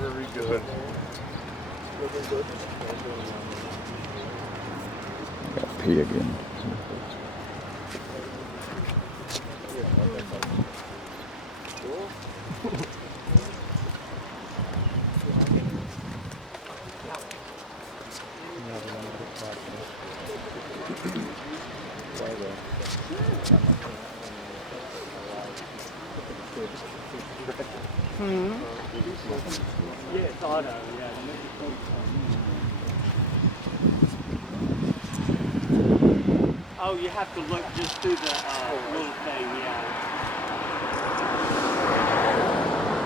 Very good. Got pee again. Yeah, it's auto, yeah. Oh, you have to look just through the little thing, yeah.